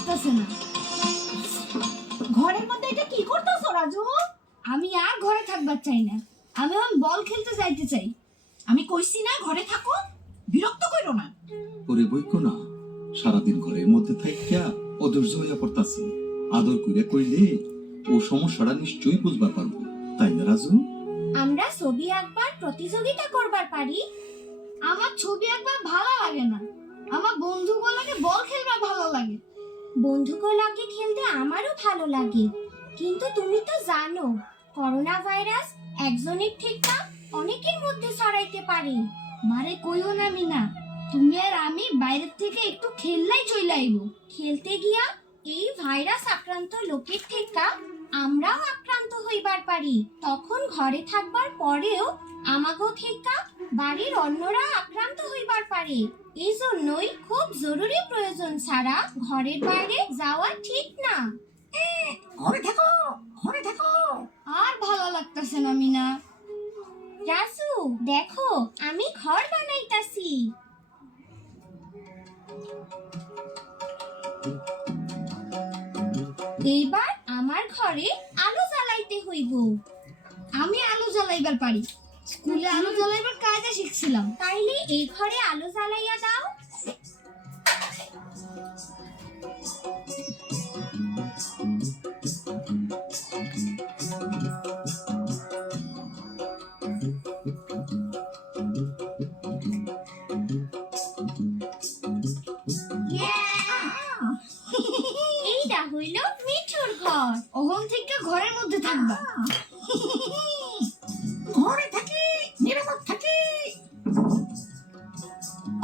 লাগতেছে না। ঘরের মধ্যে এটা কি করতেছ রাজু? আমি আর ঘরে থাকবার চাই না, আমি এখন বল খেলতে যাইতে চাই। আমি কইছি না ঘরে থাকো, বিরক্ত কইরো না। ওরে বইকো না, সারাদিন ঘরের মধ্যে থাকিয়া অধৈর্য হইয়া পড়তাছে। আদর কইরা কইলে ও সমস্যাটা নিশ্চয়ই বুঝবার পারবো, তাই না রাজু? আমরা ছবি আঁকবার প্রতিযোগিতা করবার পারি। আমার ছবি আঁকবার ভালো লাগে না, আমার বন্ধুগুলোকে বল খেলবার ভালো লাগে। বন্ধুগুলোকে খেলতে আমারও ভালো লাগে, কিন্তু তুমি তো জানো করোনা ভাইরাস একজনের থেকে অনেকের মধ্যে ছড়াইতে পারে। মারে কইও না মিনা, তুমি আর আমি বাইরের থেকে একটু খেললাই চলে আইবো। খেলতে গিয়া এই ভাইরাস আক্রান্ত লোকের থেকে আমরাও আক্রান্ত হইবার পারি। তখন ঘরে থাকবার পরেও আমাগো থেকে বাড়ির অন্যরা আক্রান্ত হইবার পারে। এই জন্যই খুব জরুরি প্রয়োজন ছাড়া ঘরের বাইরে যাওয়া ঠিক না। ঘরে থাকো, ঘরে থাকো। আর ভালো লাগতেছে না মিনা। রাজু দেখো, আমি ঘর বানাইতাছি। এইবার আমার ঘরে আলো জ্বালাইতে হইব। আমি আলো জ্বালাইবার পারি, স্কুলে আলো জ্বালাইবার কাজে শিখছিলাম। তাইলে এই ঘরে আলো জ্বালাইয়া দাও। এইটা হইল মিঠুর ঘর। ওখান থেকে ঘরের মধ্যে থাকবা। ঘরে থাকি, নিরাপদ থাকি।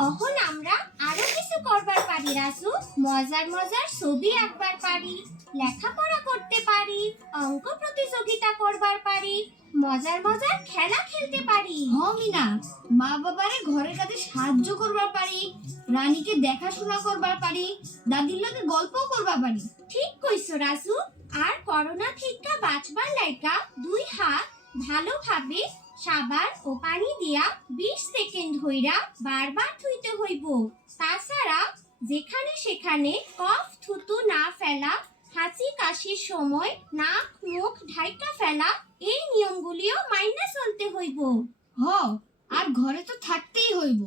এখন আমরা আরো কিছু করবার পারি রাজু। মজার মজার ছবি আঁকবার পারি, লেখাপড়া করতে পারি, অঙ্ক প্রতিযোগিতা করবার পারি, মজার মজার খেলা খেলতে পারি। হ মিনা, মা বাবারে ঘরের কাজে সাহায্য করবার পারি, রানীকে দেখাশোনা করবার পারি, দাদির লগে গল্প করবার পারি। ঠিক কইছো রাজু। আর করোনা থেকে বাঁচবার লাইকা 2 হাত ভালোভাবে সাবান ও পানি দিয়া 20 সেকেন্ড হইরা বারবার ধুইতে হইব। তাছাড়া যেখানে সেখানে কফ থুতু না ফেলা, হাঁচি কাশির সময় নাক মুখ ঢাইকা ফেলা, এই নিয়মগুলিও মাইনা চলতে হইব। হ, আর ঘরে তো থাকতেই হইব।